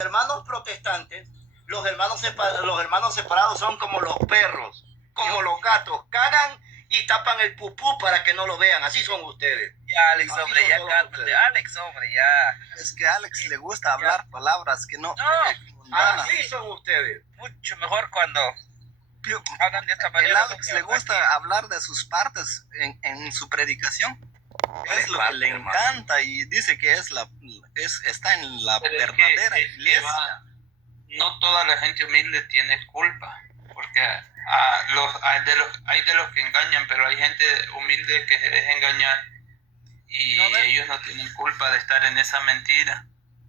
hermanos protestantes, los hermanos separados son como los perros, como los gatos, cagan y tapan el pupú para que no lo vean. Así son ustedes. Ya, Alex, hombre, ya cálmate. Alex, hombre, ya. Es que a Alex le gusta hablar palabras que no. Así son ustedes. Mucho mejor cuando hablan de esta manera. El Alex le gusta hablar de sus partes en su predicación. Es lo que le encanta y dice que está en la verdadera iglesia. No toda la gente humilde tiene culpa, porque hay de los que engañan, pero hay gente humilde que se deja engañar y ellos no tienen culpa de estar en esa mentira.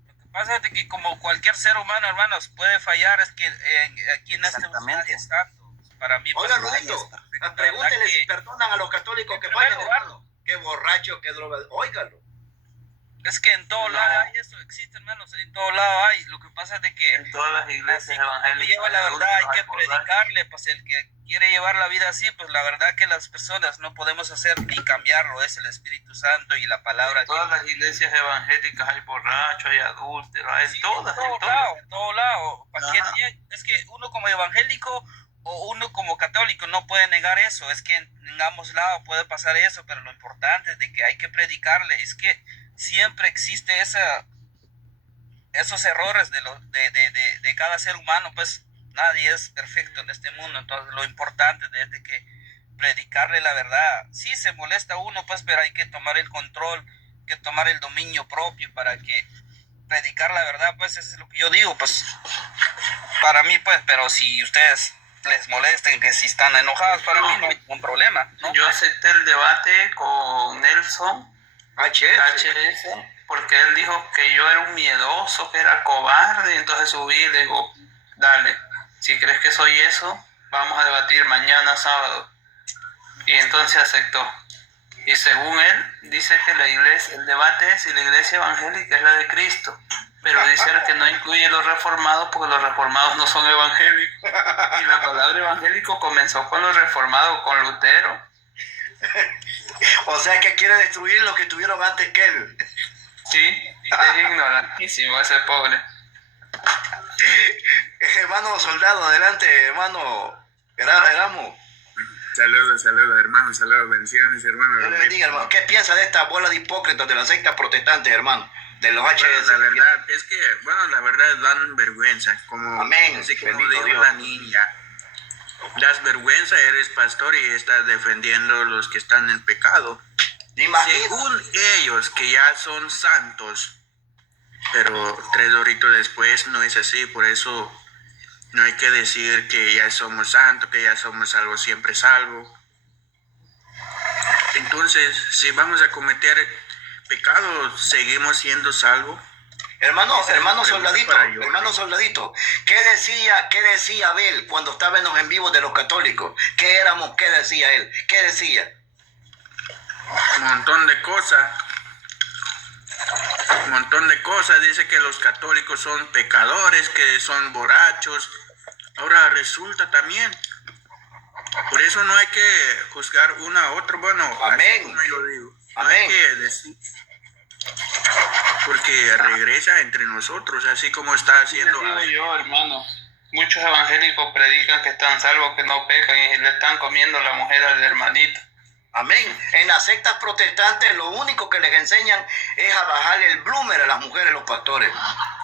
Lo que pasa es que como cualquier ser humano, hermanos, puede fallar, es que aquí en este mundo es santo. Para mí, oigan, Rudito, pregúntenle si perdonan a los católicos que fallan, hermano. Qué borracho, qué droga, óigalo. Es que en todo lado hay eso, existe, hermanos, en todo lado hay. Lo que pasa es de que en todas las iglesias evangélicas lleva la verdad, hay que predicarle, pues el que quiere llevar la vida así, pues la verdad que las personas no podemos hacer ni cambiarlo, es el Espíritu Santo y la palabra. En todas las iglesias evangélicas hay borrachos, hay adúlteros, hay sí, todas, en todo lado. Es que uno como evangélico o uno como católico no puede negar eso, es que en ambos lados puede pasar eso, pero lo importante es de que hay que predicarle, es que siempre existe esos errores de cada ser humano, pues nadie es perfecto en este mundo, entonces lo importante es de que predicarle la verdad. Sí se molesta uno, pues, pero hay que tomar el control, que tomar el dominio propio para que predicar la verdad, pues eso es lo que yo digo, pues para mí, pues, pero si ustedes les molesten, que si están enojados, para mí no hay ningún problema, ¿no? Yo acepté el debate con Nelson HS, porque él dijo que yo era un miedoso, que era cobarde, entonces subí y le digo, dale, si crees que soy eso, vamos a debatir mañana sábado. Y entonces aceptó. Y según él, dice que el debate es si la iglesia evangélica es la de Cristo. Pero dice él que no incluye los reformados porque los reformados no son evangélicos. Y la palabra evangélico comenzó con los reformados, con Lutero. O sea que quiere destruir lo que tuvieron antes que él. Sí, es ignorantísimo ese pobre. Hermano soldado, adelante, hermano Erasmo. Saludos, hermano, saludos, bendiciones, hermano. Dios le bendiga, hermano. ¿Qué piensa de esta bola de hipócritas de la secta protestante, hermano? De los HS. Bueno, la verdad es que, la verdad dan vergüenza. Como, amén. Así como dijo la niña. Das vergüenza, eres pastor y estás defendiendo a los que están en pecado. Según ellos, que ya son santos, pero 3 horitos después no es así. Por eso no hay que decir que ya somos santos, que ya somos salvos, siempre salvos. Entonces, si vamos a cometer pecados, seguimos siendo salvos. Hermano soldadito, ¿qué decía Abel cuando estaba en los en vivos de los católicos? ¿Qué éramos? ¿Qué decía él? ¿Qué decía? Un montón de cosas, dice que los católicos son pecadores, que son borrachos. Ahora resulta también. Por eso no hay que juzgar uno a otro, amén. Como yo digo. Amén. Hay que decir, porque regresa entre nosotros, así como está haciendo. Digo yo, hermano, muchos evangélicos predican que están salvos, que no pecan y le están comiendo la mujer al hermanito. Amén. En las sectas protestantes lo único que les enseñan es a bajarle el bloomer a las mujeres, los pastores.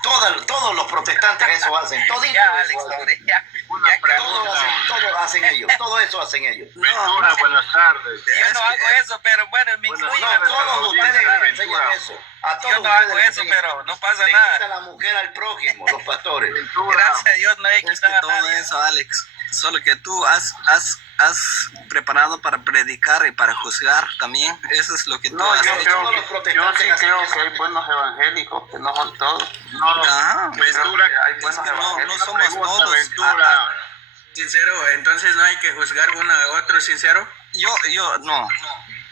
Todos los protestantes eso hacen. Todos hacen ellos. Todo eso hacen ellos. Buenas tardes. Yo no hago eso, pero bueno, me incluyen. Todos ustedes les enseñan eso. Yo no hago eso, pero no pasa nada. Le quitan la mujer al prójimo, los pastores. Gracias a Dios no hay que quitar todo nadie. Eso, Alex. Solo que tú has preparado para predicar y para juzgar también. Eso es lo que tú has hecho. Yo sí creo que hay buenos evangélicos, que no son todos. No somos todos. Sincero, entonces no hay que juzgar uno a otro, sincero. Yo no.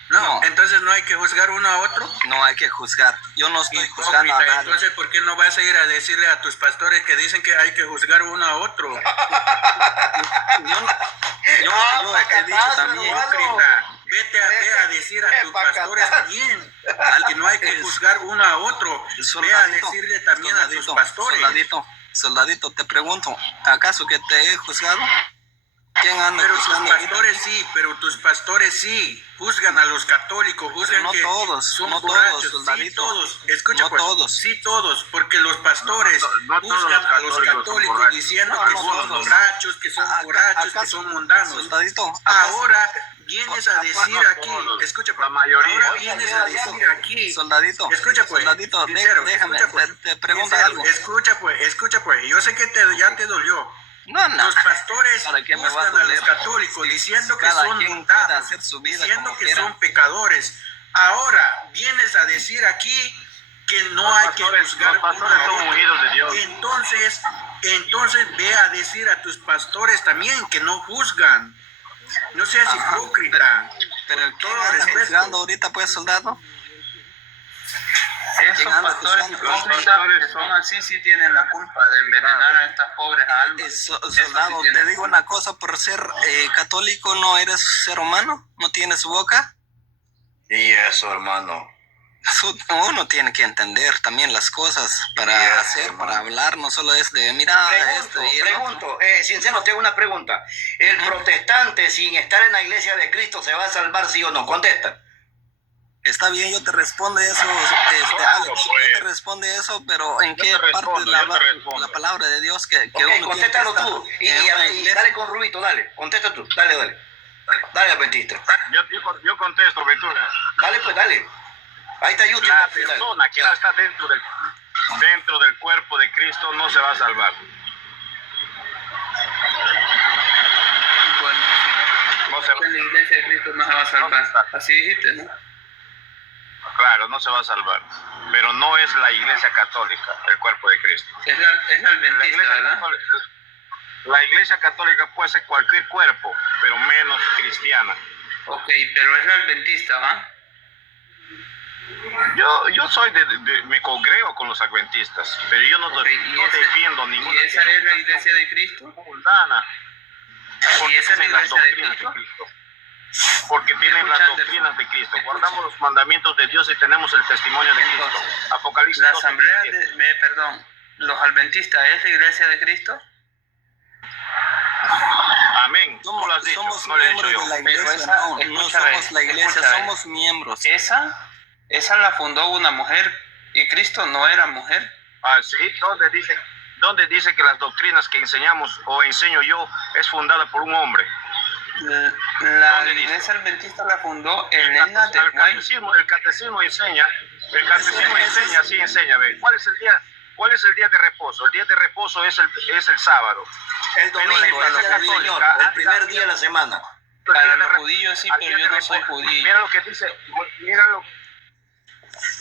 No, entonces no hay que juzgar uno a otro. No hay que juzgar. Yo no estoy juzgando a nadie. Entonces, ¿por qué no vas a ir a decirle a tus pastores que dicen que hay que juzgar uno a otro? Yo he dicho también. Ve a decir a tus pastores también, que no hay que juzgar uno a otro. Ve a decirle también a tus pastores. Soldadito, te pregunto, ¿acaso que te he juzgado? ¿Quién anda juzgando? Pero tus pastores sí juzgan a los católicos, juzgan que son borrachos. Soldadito. Sí, todos. Escucha, no pues, todos. Sí, todos, porque los pastores juzgan a los católicos diciendo que son borrachos, que son mundanos. Soldadito, ahora vienes a decir aquí, escucha, pues, ahora vienes a decir aquí, soldadito, escucha, pues, soldadito, sincero, déjame, escucha, pues, te pregunto sincero, algo. Escucha, pues, yo sé que ya te dolió. No. Los pastores juzgan a los católicos diciendo que son mundanos, diciendo que son pecadores. Ahora vienes a decir aquí que no hay que juzgar uno a otro. Entonces ve a decir a tus pastores también que no juzgan. No seas hipócrita. Pero todo respeto. juzgando ahorita, pues, soldado? Esos pastores hipócritas que son así sí tienen la culpa de envenenar a estas pobres almas. Soldado, sí te digo una cosa, por ser católico no eres ser humano, no tienes boca. Y eso, hermano. Uno tiene que entender también las cosas para hacer, hermano. para hablar, no solo es de, mira, Pregunto, sincero, tengo una pregunta. ¿El protestante sin estar en la iglesia de Cristo se va a salvar, sí o no? Contesta. Está bien, yo te respondo eso, Alex, yo te respondo eso, pero ¿en qué parte de la palabra de Dios que Okay, uno tiene que contéstalo estar tú. Y en una iglesia? dale con Rubito, dale. Contesta tú, dale. Dale, adventista. Yo contesto, Ventura. Dale, pues, dale. Ahí está YouTube. La persona que no está dentro del cuerpo de Cristo no se va a salvar. Bueno, No se va en la iglesia de Cristo no se va a salvar. Así dijiste, ¿no? Claro, no se va a salvar. Pero no es la iglesia católica, el cuerpo de Cristo. Es la adventista, ¿verdad? La iglesia católica puede ser cualquier cuerpo, pero menos cristiana. Ok, pero es la adventista, ¿va? Yo soy me congrego con los adventistas, pero yo no defiendo ninguna. ¿Y esa es la iglesia de Cristo? Mundana. ¿Y esa es la iglesia de Cristo? Porque tienen las doctrinas de Cristo. Guardamos los mandamientos de Dios y tenemos el testimonio de Cristo. Apocalipsis. La asamblea los adventistas, ¿es la iglesia de Cristo? Amén. Tú lo has dicho, Somos no lo he dicho miembros yo. de la iglesia, no somos la iglesia, somos miembros. Esa la fundó una mujer y Cristo no era mujer. Ah, sí, ¿dónde dice que las doctrinas que enseñamos o enseño yo es fundada por un hombre? La iglesia adventista la fundó Elena de White. El catecismo enseña, así enseña, ve. ¿Cuál es el día de reposo? El día de reposo es el sábado. El domingo, el primer día de la semana. Para los judíos sí, pero yo no soy judío. Mira lo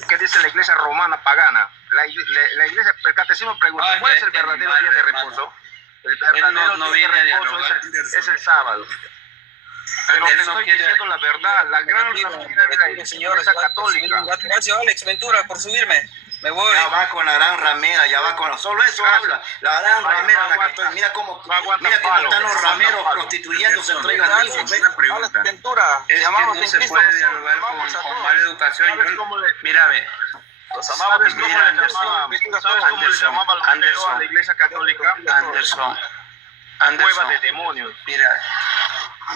que dice la iglesia romana pagana. La iglesia, el catecismo pregunta, ¿cuál es el verdadero día de reposo? El verdadero día de reposo es el sábado. Pero te estoy diciendo la verdad, la gran doctrina de la iglesia católica. Gracias, Alex Ventura, por subirme. Me voy. Ya va con la gran ramera, solo eso habla. La gran ramera, la católica. Mira cómo están los rameros prostituyéndose entre ellos mismos. Alex Ventura, Es que no se puede dialogar con mala educación. Mira, ve. ¿Sabes cómo le llamaba a la iglesia católica? Anderson. Cueva de demonios.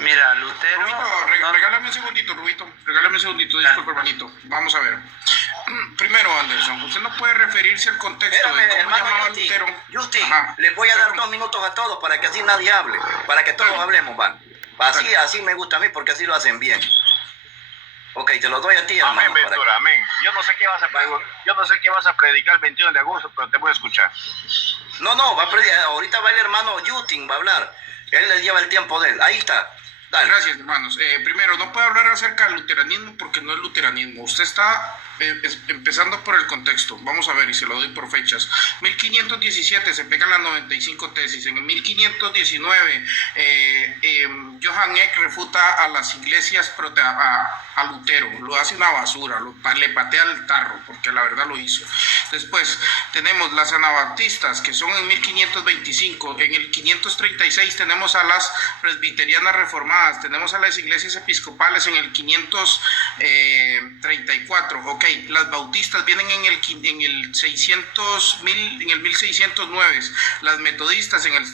Mira, Lutero. Rubito, regálame un segundito, disculpe, hermanito. Vamos a ver. Primero, Anderson, usted no puede referirse al contexto de cómo llamaba Lutero. Justin, les voy a dar 2 minutos a todos para que así nadie hable, para que todos hablemos, van. Así me gusta a mí porque así lo hacen bien. Ok, te lo doy a ti, hermano. Amén, Ventura, amén. Yo no sé qué vas a predicar el 21 de agosto, pero te voy a escuchar. No, ahorita va el hermano Justin, va a hablar. Él le lleva el tiempo de él. Ahí está. Dale. Gracias, hermanos. Primero, no puede hablar acerca del luteranismo porque no es luteranismo. Usted está empezando por el contexto. Vamos a ver, y se lo doy por fechas. 1517 se pegan las 95 tesis. En el 1519, Johann Eck refuta a las iglesias a Lutero. Lo hace una basura, le patea el tarro, porque la verdad lo hizo. Después tenemos las anabaptistas, que son en 1525. En el 536 tenemos a las presbiterianas reformadas, Reformadas, tenemos a las iglesias episcopales en el 534, ok, las bautistas vienen en el 1609, las metodistas en el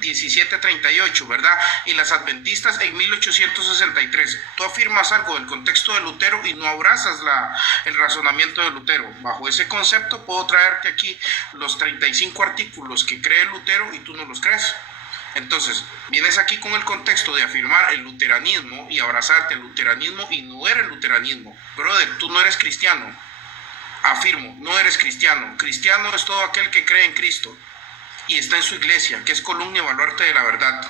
1738, ¿verdad? Y las adventistas en 1863. Tú afirmas algo del contexto de Lutero y no abrazas el razonamiento de Lutero. Bajo ese concepto puedo traerte aquí los 35 artículos que cree Lutero y tú no los crees. Entonces, vienes aquí con el contexto de afirmar el luteranismo y abrazarte el luteranismo y no eres luteranismo. Brother, tú no eres cristiano. Afirmo, no eres cristiano. Cristiano es todo aquel que cree en Cristo y está en su iglesia, que es columna y baluarte de la verdad,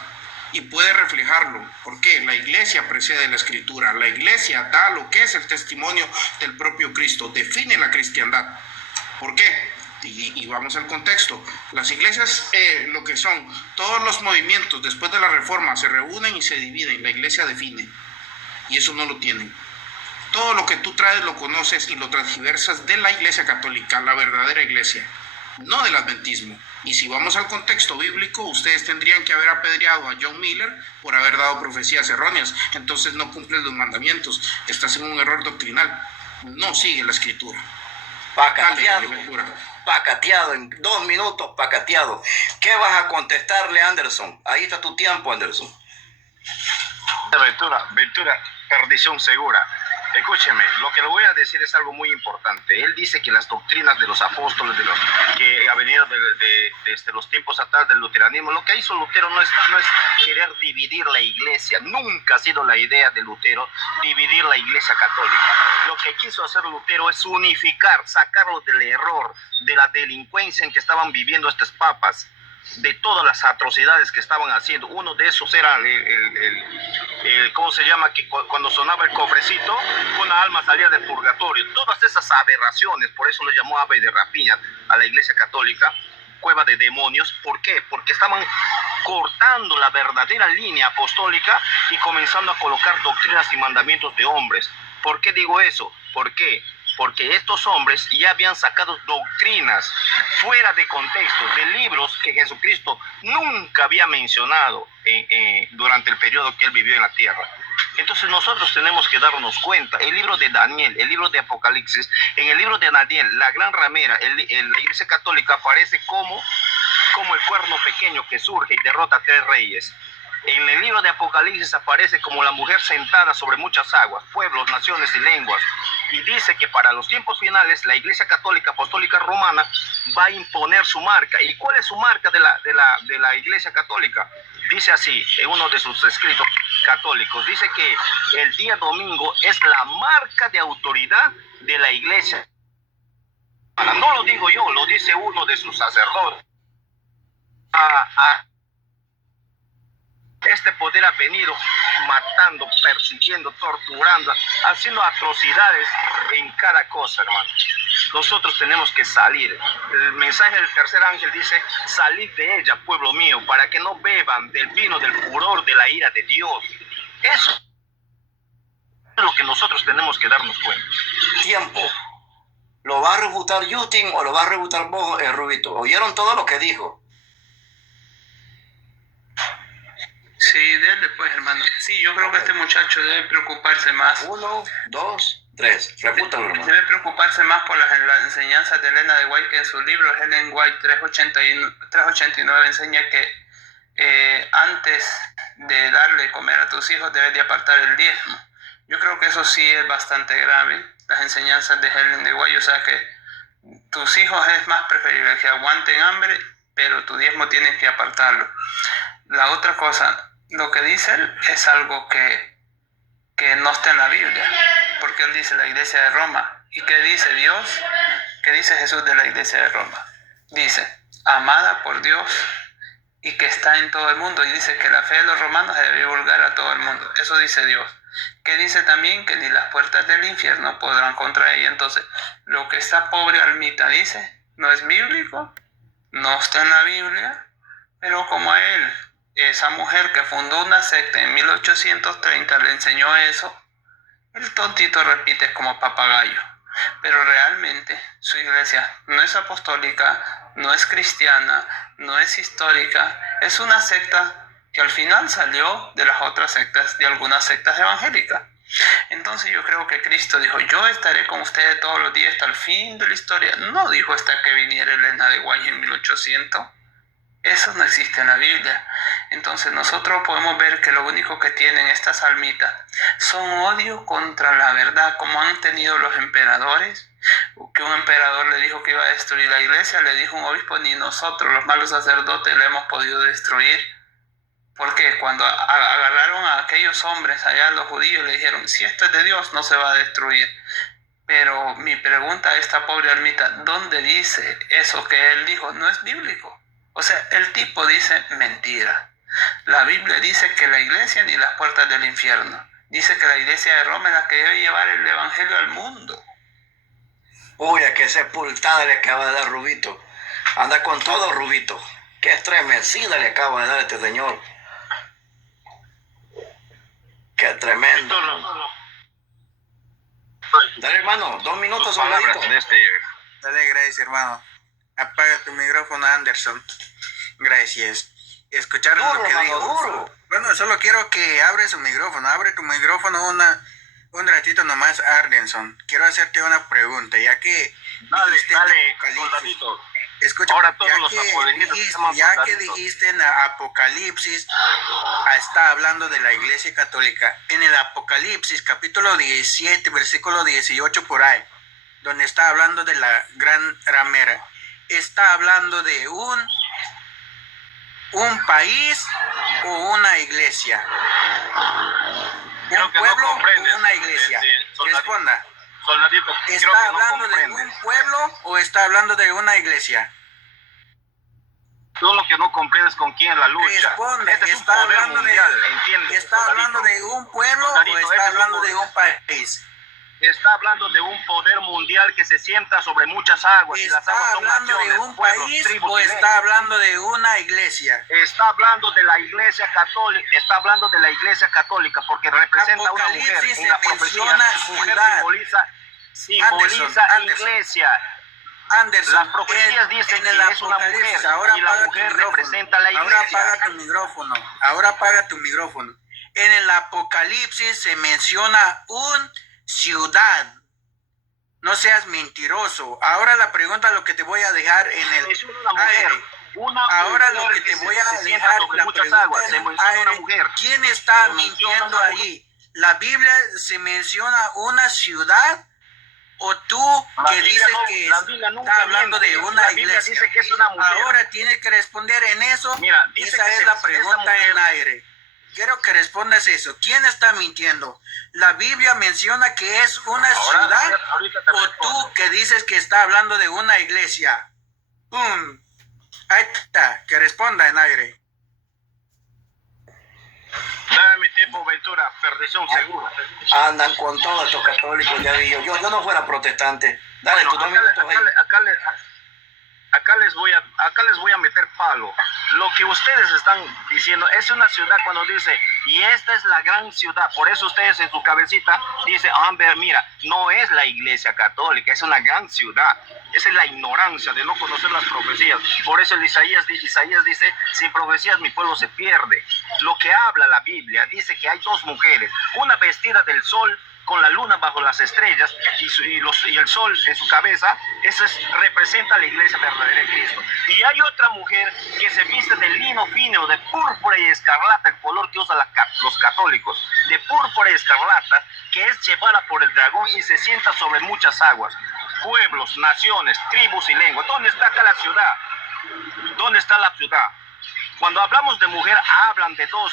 y puede reflejarlo. ¿Por qué? La iglesia precede la escritura, la iglesia da lo que es el testimonio del propio Cristo, define la cristiandad. ¿Por qué? Y vamos al contexto. Las iglesias, lo que son, todos los movimientos después de la Reforma se reúnen y se dividen, la iglesia define, y eso no lo tienen. Todo lo que tú traes lo conoces y lo transgiversas de la iglesia católica, la verdadera iglesia, no del adventismo. Y si vamos al contexto bíblico, ustedes tendrían que haber apedreado a John Miller por haber dado profecías erróneas. Entonces no cumples los mandamientos, estás en un error doctrinal, no sigue la escritura. Pacateado, pacateado, en 2 minutos pacateado. ¿Qué vas a contestarle, Anderson? Ahí está tu tiempo, Anderson. Ventura, perdición segura. Escúcheme, lo que le voy a decir es algo muy importante. Él dice que las doctrinas de los apóstoles, de los que ha venido desde los tiempos atrás del luteranismo, lo que hizo Lutero no es querer dividir la iglesia. Nunca ha sido la idea de Lutero dividir la iglesia católica. Lo que quiso hacer Lutero es unificar, sacarlos del error, de la delincuencia en que estaban viviendo estos papas, de todas las atrocidades que estaban haciendo. Uno de esos era ¿cómo se llama? Que cuando sonaba el cofrecito, una alma salía del purgatorio. Todas esas aberraciones, por eso lo llamó ave de rapiña a la iglesia católica, cueva de demonios. ¿Por qué? Porque estaban cortando la verdadera línea apostólica y comenzando a colocar doctrinas y mandamientos de hombres. ¿Por qué digo eso? ¿Por qué? Porque estos hombres ya habían sacado doctrinas fuera de contexto, de libros que Jesucristo nunca había mencionado durante el periodo que él vivió en la tierra. Entonces nosotros tenemos que darnos cuenta. El libro de Daniel, el libro de Apocalipsis, en el libro de Daniel, la gran ramera, la iglesia católica aparece como el cuerno pequeño que surge y derrota a 3 reyes. En el libro de Apocalipsis aparece como la mujer sentada sobre muchas aguas, pueblos, naciones y lenguas. Y dice que para los tiempos finales la Iglesia Católica Apostólica Romana va a imponer su marca. ¿Y cuál es su marca de la Iglesia Católica? Dice así, en uno de sus escritos católicos, dice que el día domingo es la marca de autoridad de la Iglesia. No lo digo yo, lo dice uno de sus sacerdotes. Este poder ha venido matando, persiguiendo, torturando, haciendo atrocidades en cada cosa, hermano. Nosotros tenemos que salir. El mensaje del tercer ángel dice: salid de ella, pueblo mío, para que no beban del vino del furor de la ira de Dios. Eso es lo que nosotros tenemos que darnos cuenta. Tiempo. ¿Lo va a refutar Justin o lo va a refutar vos, Rubito? ¿Oyeron todo lo que dijo? Sí, dele pues, hermano. Sí, yo creo que este muchacho debe preocuparse más. 1, 2, 3. Refútalo, hermano. Debe preocuparse más por las enseñanzas de Elena de White, que en su libro Ellen White 389 enseña que antes de darle comer a tus hijos debes de apartar el diezmo. Yo creo que eso sí es bastante grave, las enseñanzas de Ellen de White. O sea que tus hijos es más preferible que aguanten hambre, pero tu diezmo tienes que apartarlo. La otra cosa, lo que dice él es algo que no está en la Biblia, porque él dice la iglesia de Roma. ¿Y qué dice Dios? ¿Qué dice Jesús de la iglesia de Roma? Dice, amada por Dios y que está en todo el mundo. Y dice que la fe de los romanos debe divulgar a todo el mundo. Eso dice Dios. Que dice también que ni las puertas del infierno podrán contra ella. Entonces, lo que esta pobre almita dice no es bíblico, no está en la Biblia, pero como a él, esa mujer que fundó una secta en 1830 le enseñó eso, el tontito repite como papagayo. Pero realmente su iglesia no es apostólica, no es cristiana, no es histórica, es una secta que al final salió de las otras sectas, de algunas sectas evangélicas. Entonces yo creo que Cristo dijo, yo estaré con ustedes todos los días hasta el fin de la historia. No dijo hasta que viniera Elena de White en 1800. Eso no existe en la Biblia. Entonces nosotros podemos ver que lo único que tienen estas almitas son odio contra la verdad, como han tenido los emperadores, que un emperador le dijo que iba a destruir la iglesia, le dijo un obispo, ni nosotros los malos sacerdotes le hemos podido destruir. Porque cuando agarraron a aquellos hombres allá, los judíos, le dijeron, si esto es de Dios, no se va a destruir. Pero mi pregunta a esta pobre almita, ¿dónde dice eso que él dijo? No es bíblico. O sea, el tipo dice mentira. La Biblia dice que la iglesia ni las puertas del infierno. Dice que la iglesia de Roma es la que debe llevar el evangelio al mundo. Uy, a qué sepultada le acaba de dar Rubito. Anda con todo, Rubito. Qué estremecida le acaba de dar este señor. Qué tremendo. Dale, hermano, 2 minutos soldadito. Dale, gracias, hermano. Apaga tu micrófono, Anderson. Gracias. Escucharon duro, lo que hermano, digo. Duro. Bueno, solo quiero que abres su micrófono. Abre tu micrófono un ratito nomás, Anderson. Quiero hacerte una pregunta, ya que Dale, soldadito. Escucha, Ahora todos ya que dijiste en Apocalipsis, está hablando de la iglesia católica. En el Apocalipsis, capítulo 17, versículo 18 por ahí, donde está hablando de la gran ramera, está hablando de un país o una iglesia. ¿Un pueblo o una iglesia? Responda. Soldadito, ¿Está hablando de un pueblo o está hablando de una iglesia? Tú lo que no comprendes con quién la lucha. Responde, Este es un ¿está poder hablando mundial, de, ¿entiendes? ¿está soldadito? hablando de un pueblo Soldadito, o este está es hablando un de un país? Está hablando de un poder mundial que se sienta sobre muchas aguas. Y las ¿Está aguas son hablando de naciones, un pueblos, país tribus o y está lenguas. hablando de una iglesia? Está hablando de la iglesia católica, está hablando de la iglesia católica porque representa a una mujer. Apocalipsis En la se profecía, menciona mujer ciudad. simboliza Anderson. iglesia. Anderson, Las profecías dicen en el que es una mujer Apocalipsis, ahora y la apaga tu mujer micrófono. representa la iglesia. Ahora apaga tu micrófono. Ahora apaga tu micrófono. En el Apocalipsis se menciona un ciudad. No seas mentiroso. Ahora la pregunta, lo que te voy a dejar en el aire. Ahora lo que te voy a dejar, la pregunta en el aire. ¿Quién está mintiendo ahí? ¿La Biblia se menciona una ciudad? ¿O tú que dices que está hablando de una iglesia? Dice que es una mujer. Ahora tienes que responder en eso. Mira, dice esa que es la pregunta en el aire. Quiero que respondas eso. ¿Quién está mintiendo? ¿La Biblia menciona que es una ciudad? ¿O tú que dices que está hablando de una iglesia? ¡Pum! Ahí está. Que responda en aire. Dame mi tiempo, Ventura, perdición segura. Andan con todos estos católicos, ya vi yo. Yo no fuera protestante. Dale, Bueno, tus 2 minutos ahí. Acá les voy a meter palo. Lo que ustedes están diciendo es una ciudad cuando dice, y esta es la gran ciudad. Por eso ustedes en su cabecita dicen, mira, no es la iglesia católica, es una gran ciudad. Esa es la ignorancia de no conocer las profecías. Por eso Isaías dice, sin profecías mi pueblo se pierde. Lo que habla la Biblia dice que hay 2 mujeres, una vestida del sol, con la luna bajo las estrellas y el sol en su cabeza. Eso representa la iglesia verdadera de Cristo. Y hay otra mujer que se viste de lino fino, de púrpura y escarlata, el color que usan los católicos, de púrpura y escarlata, que es llevada por el dragón y se sienta sobre muchas aguas. Pueblos, naciones, tribus y lenguas. ¿Dónde está acá la ciudad? ¿Dónde está la ciudad? Cuando hablamos de mujer, hablan de dos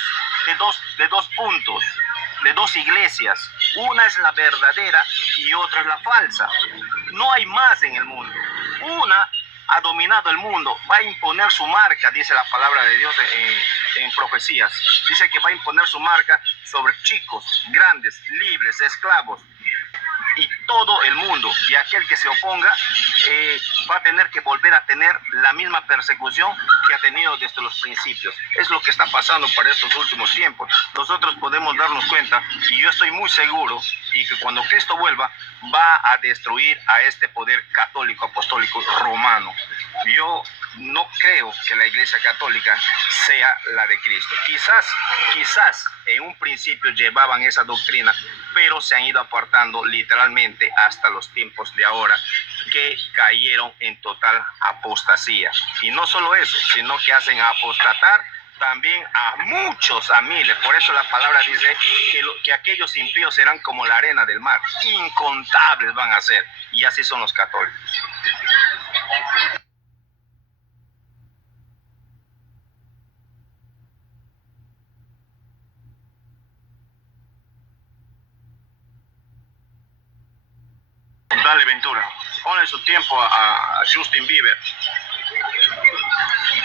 puntos, de 2 iglesias. Una es la verdadera y otra es la falsa. No hay más en el mundo. Una ha dominado el mundo, va a imponer su marca, dice la palabra de Dios en profecías. Dice que va a imponer su marca sobre chicos, grandes, libres, esclavos y todo el mundo. Y aquel que se oponga va a tener que volver a tener la misma persecución que ha tenido desde los principios. Es lo que está pasando para estos últimos tiempos. Nosotros podemos darnos cuenta, y yo estoy muy seguro, y que cuando Cristo vuelva, va a destruir a este poder católico, apostólico, romano. Yo no creo que la Iglesia Católica sea la de Cristo. Quizás en un principio llevaban esa doctrina, pero se han ido apartando literalmente hasta los tiempos de ahora, que cayeron en total apostasía. Y no solo eso, sino que hacen apostatar también a muchos, a miles. Por eso la palabra dice que aquellos impíos serán como la arena del mar. Incontables van a ser. Y así son los católicos. Dale, Ventura. Ponle su tiempo a Justin Bieber.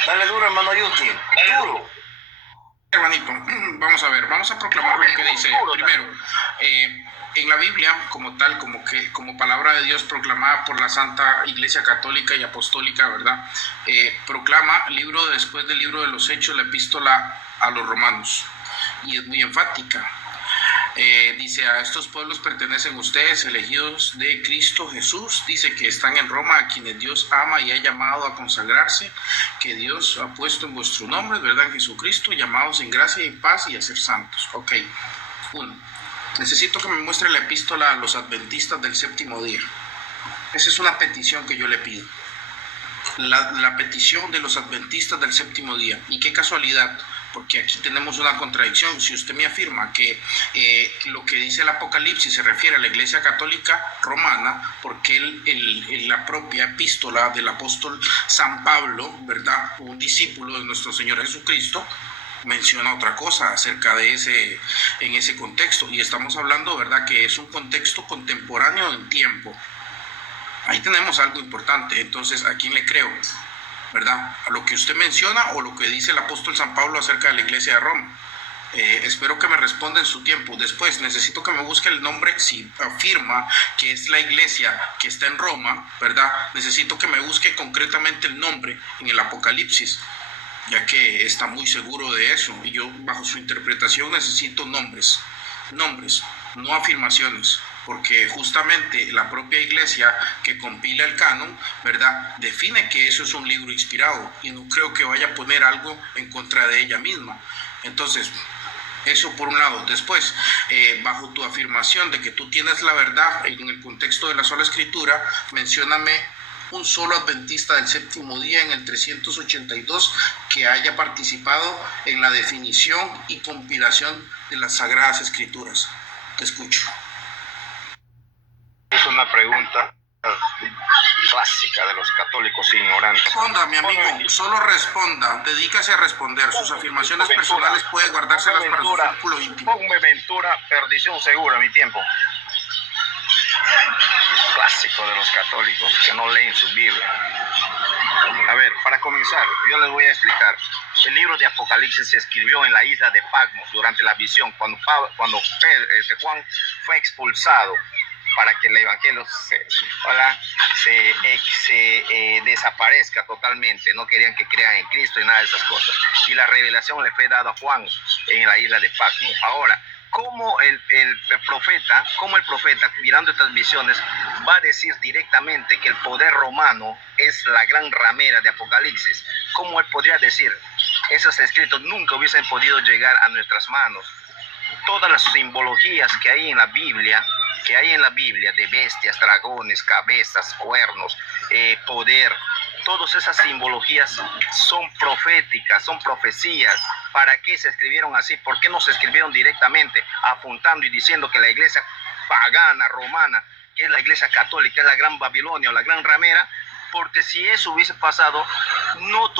Dale duro, hermano Justin. Duro. Hermanito, vamos a ver, vamos a proclamar lo que dice. Primero, en la Biblia, como tal, como palabra de Dios proclamada por la Santa Iglesia Católica y Apostólica, ¿verdad? Proclama después del libro de los Hechos, la epístola a los romanos. Y es muy enfática. Dice: a estos pueblos pertenecen ustedes, elegidos de Cristo Jesús. Dice que están en Roma, a quienes Dios ama y ha llamado a consagrarse, que Dios ha puesto en vuestro nombre, ¿verdad? En Jesucristo, llamados en gracia y paz y a ser santos. Ok. 1. Necesito que me muestre la epístola a los adventistas del séptimo día. Esa es una petición que yo le pido. La petición de los adventistas del séptimo día. Y qué casualidad, porque aquí tenemos una contradicción. Si usted me afirma que lo que dice el Apocalipsis se refiere a la Iglesia Católica Romana, porque la propia epístola del apóstol San Pablo, ¿verdad?, un discípulo de nuestro Señor Jesucristo, menciona otra cosa acerca de en ese contexto. Y estamos hablando, ¿verdad?, que es un contexto contemporáneo en tiempo. Ahí tenemos algo importante. Entonces, ¿a quién le creo? ¿Verdad? ¿A lo que usted menciona o lo que dice el apóstol San Pablo acerca de la iglesia de Roma? Espero que me responda en su tiempo. Después necesito que me busque el nombre. Si afirma que es la iglesia que está en Roma, ¿verdad?, necesito que me busque concretamente el nombre en el Apocalipsis, ya que está muy seguro de eso. Y yo, bajo su interpretación, necesito nombres, no afirmaciones, porque justamente la propia iglesia que compila el canon, ¿verdad?, define que eso es un libro inspirado, y no creo que vaya a poner algo en contra de ella misma. Entonces, eso por un lado. Después, bajo tu afirmación de que tú tienes la verdad en el contexto de la sola escritura, mencióname un solo adventista del séptimo día en el 382 que haya participado en la definición y compilación de las Sagradas Escrituras. Te escucho. Es una pregunta clásica de los católicos ignorantes. Responda, mi amigo, solo responda, dedícase a responder. Sus afirmaciones personales puede guardárselas para su círculo íntimo. Ponme Ventura, perdición segura, mi tiempo. Clásico de los católicos que no leen su Biblia. A ver, para comenzar, yo les voy a explicar. El libro de Apocalipsis se escribió en la isla de Patmos durante la visión, cuando Juan fue expulsado para que el evangelio se desaparezca totalmente. No querían que crean en Cristo y nada de esas cosas. Y la revelación le fue dada a Juan en la isla de Patmos. Ahora, ¿cómo el profeta, mirando estas visiones, va a decir directamente que el poder romano es la gran ramera de Apocalipsis? ¿Cómo él podría decir? Esos escritos nunca hubiesen podido llegar a nuestras manos. Todas las simbologías que hay en la Biblia, de bestias, dragones, cabezas, cuernos, poder, todas esas simbologías son proféticas, son profecías. ¿Para qué se escribieron así? ¿Por qué no se escribieron directamente apuntando y diciendo que la iglesia pagana, romana, que es la iglesia católica, es la gran Babilonia o la gran ramera? Porque si eso hubiese pasado, no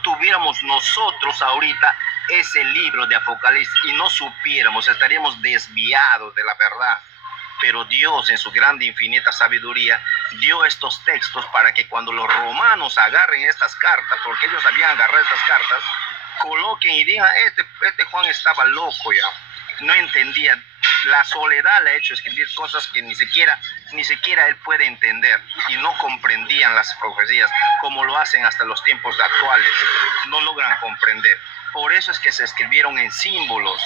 tuviéramos nosotros ahorita ese libro de Apocalipsis y no supiéramos, estaríamos desviados de la verdad. Pero Dios, en su grande e infinita sabiduría, dio estos textos para que cuando los romanos agarren estas cartas, porque ellos habían agarrado estas cartas, coloquen y digan: este Juan estaba loco ya, no entendía. La soledad le ha hecho escribir cosas que ni siquiera él puede entender, y no comprendían las profecías como lo hacen hasta los tiempos actuales. No logran comprender. Por eso es que se escribieron en símbolos.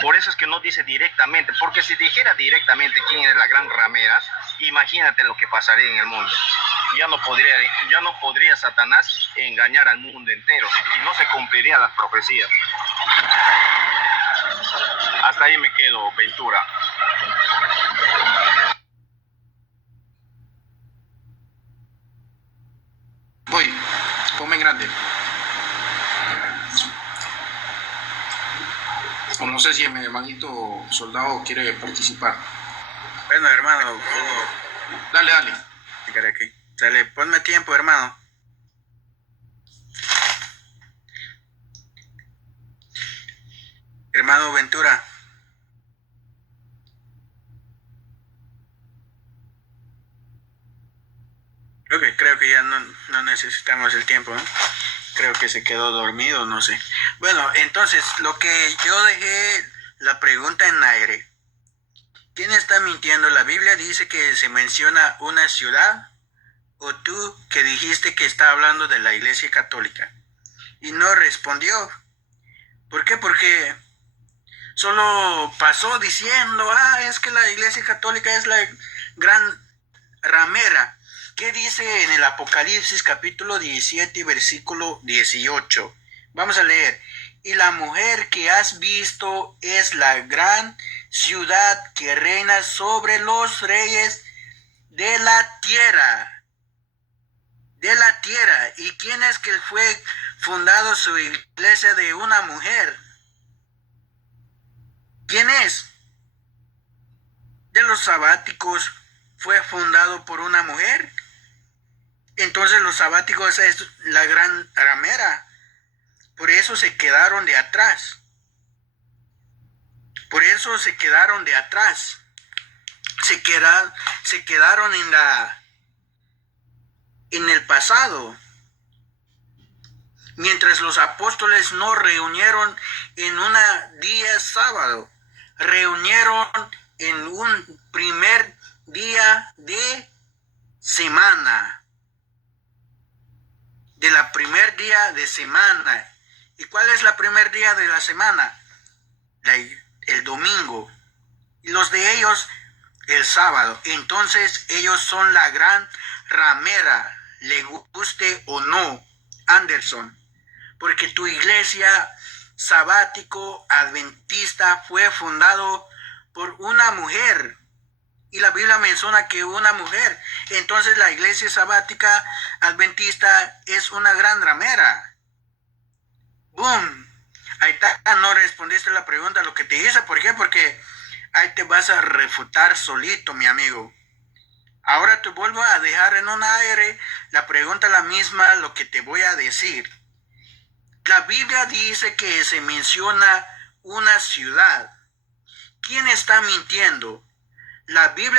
Por eso es que no dice directamente, porque si dijera directamente quién es la gran ramera, imagínate lo que pasaría en el mundo. Ya no podría Satanás engañar al mundo entero y no se cumplirían las profecías. Hasta ahí me quedo, Ventura. Voy, ponme en grande. O no sé si mi hermanito soldado quiere participar. Bueno, hermano. Dale. Aquí. Dale, ponme tiempo, hermano. Hermano Ventura. Creo que ya no necesitamos el tiempo, ¿no? Creo que se quedó dormido, no sé. Bueno, entonces, lo que yo dejé la pregunta en aire. ¿Quién está mintiendo? La Biblia dice que se menciona una ciudad, o tú que dijiste que está hablando de la Iglesia Católica. Y no respondió. ¿Por qué? Porque solo pasó diciendo, es que la Iglesia Católica es la gran ramera. ¿Qué dice en el Apocalipsis capítulo 17 versículo 18? Vamos a leer. Y la mujer que has visto es la gran ciudad que reina sobre los reyes de la tierra. De la tierra. ¿Y quién es que fue fundado su iglesia de una mujer? ¿Quién es? De los sabáticos fue fundado por una mujer. Entonces los sabáticos es la gran ramera. Por eso se quedaron de atrás. Por eso se quedaron de atrás. Se quedaron en el pasado. Mientras los apóstoles no reunieron en un día sábado. Reunieron en un primer día de semana. De la primer día de semana. ¿Y cuál es la primer día de la semana? El domingo. Y los de ellos el sábado. Entonces ellos son la gran ramera, le guste o no, Anderson. Porque tu iglesia sabático adventista fue fundado por una mujer. Y la Biblia menciona que una mujer. Entonces la iglesia sabática adventista es una gran ramera. ¡Boom! Ahí está, no respondiste la pregunta, lo que te hice. ¿Por qué? Porque ahí te vas a refutar solito, mi amigo. Ahora te vuelvo a dejar en un aire la pregunta la misma, lo que te voy a decir. La Biblia dice que se menciona una ciudad. ¿Quién está mintiendo? La Biblia